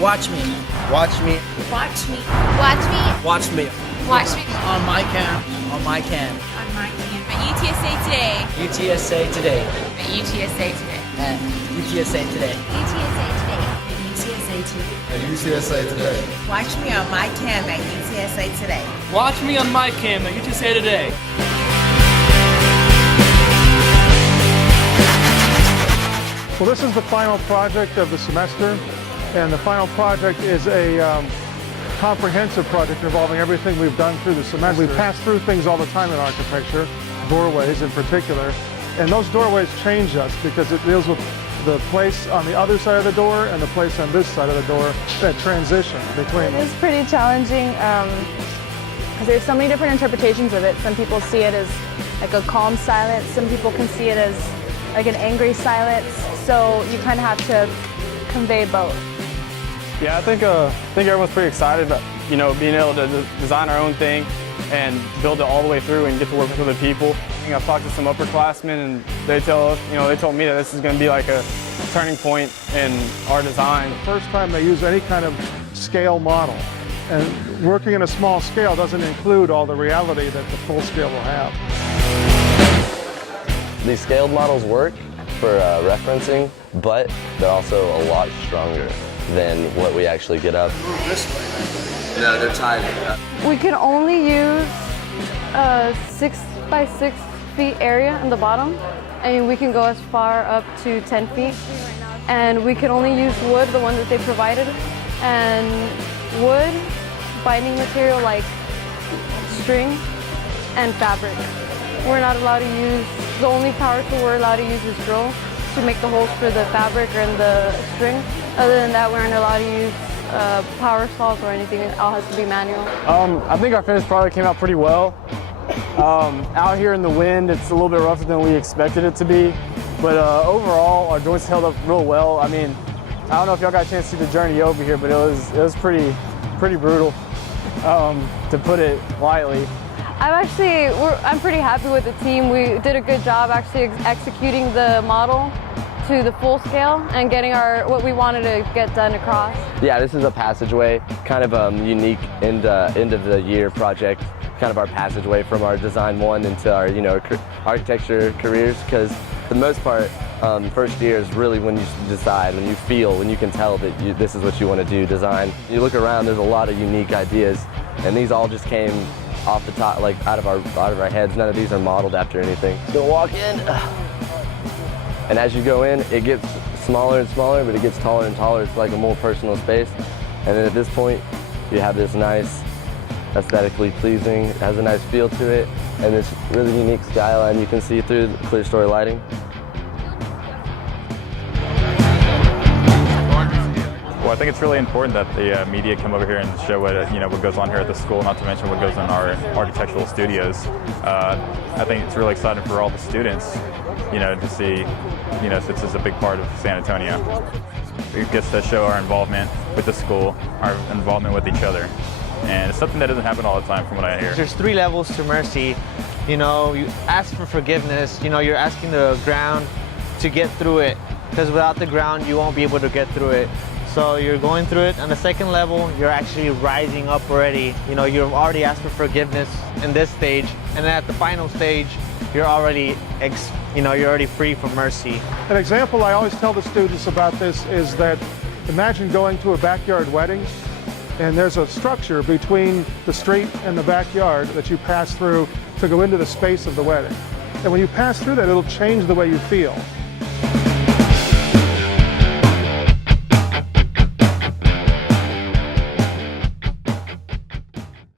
Watch me. Watch me. Watch me. Watch me. Watch me. Watch me. On my cam. On my cam. On my team. At UTSA today. UTSA today. At UTSA today. At UTSA today. UTSA today. At UTSA today. At UTSA today. Watch me on my cam at UTSA today. Watch me on my cam at UTSA today. Well, this is the final project of the semester, and the final project is a comprehensive project involving everything we've done through the semester. We pass through things all the time in architecture, doorways in particular, and those doorways change us because it deals with the place on the other side of the door and the place on this side of the door, that transition between them. It's pretty challenging because there's so many different interpretations of it. Some people see it as like a calm silence, some people can see it as like an angry silence, so you kind of have to convey both. Yeah, I think everyone's pretty excited about, being able to design our own thing and build it all the way through and get to work with other people. I've talked to some upperclassmen and they told me that this is going to be like a turning point in our design. The first time they use any kind of scale model, and working in a small scale doesn't include all the reality that the full scale will have. These scaled models work for referencing, but they're also a lot stronger than what we actually get up. No, they're tied. We can only use a 6 by 6 feet area in the bottom, and we can go as far up to 10 feet. And we can only use wood, the one that they provided, and wood, binding material like string, and fabric. We're not allowed to use, the only power tool we're allowed to use is drill to make the holes for the fabric and the string. Other than that, we aren't allowed to use power saws or anything. It all has to be manual. I think our finished product came out pretty well. Out here in the wind, it's a little bit rougher than we expected it to be, but overall, our joints held up real well. I mean, I don't know if y'all got a chance to see the journey over here, but it was pretty brutal, to put it lightly. I'm pretty happy with the team. We did a good job actually executing the model to the full scale and getting what we wanted to get done across. Yeah, this is a passageway, kind of a unique end of the year project, kind of our passageway from our design one into our architecture careers, because for the most part, first year is really when you decide, when you feel, when you can tell that this is what you want to do, design. You look around, there's a lot of unique ideas, and these all just came off the top, like out of our heads. None of these are modeled after anything. So walk in, and as you go in, it gets smaller and smaller, but it gets taller and taller. It's like a more personal space. And then at this point, you have this nice, aesthetically pleasing, it has a nice feel to it, and this really unique skyline you can see through the clear story lighting. Well, I think it's really important that the media come over here and show what goes on here at the school, not to mention what goes on in our architectural studios. I think it's really exciting for all the students, to see, since this is a big part of San Antonio. It gets to show our involvement with the school, our involvement with each other. And it's something that doesn't happen all the time from what I hear. There's 3 levels to mercy. You ask for forgiveness. You're asking the ground to get through it, because without the ground, you won't be able to get through it. So you're going through it. On the second level, you're actually rising up already. You've already asked for forgiveness in this stage, and then at the final stage, you're already free from mercy. An example I always tell the students about this is that imagine going to a backyard wedding, and there's a structure between the street and the backyard that you pass through to go into the space of the wedding. And when you pass through that, it'll change the way you feel.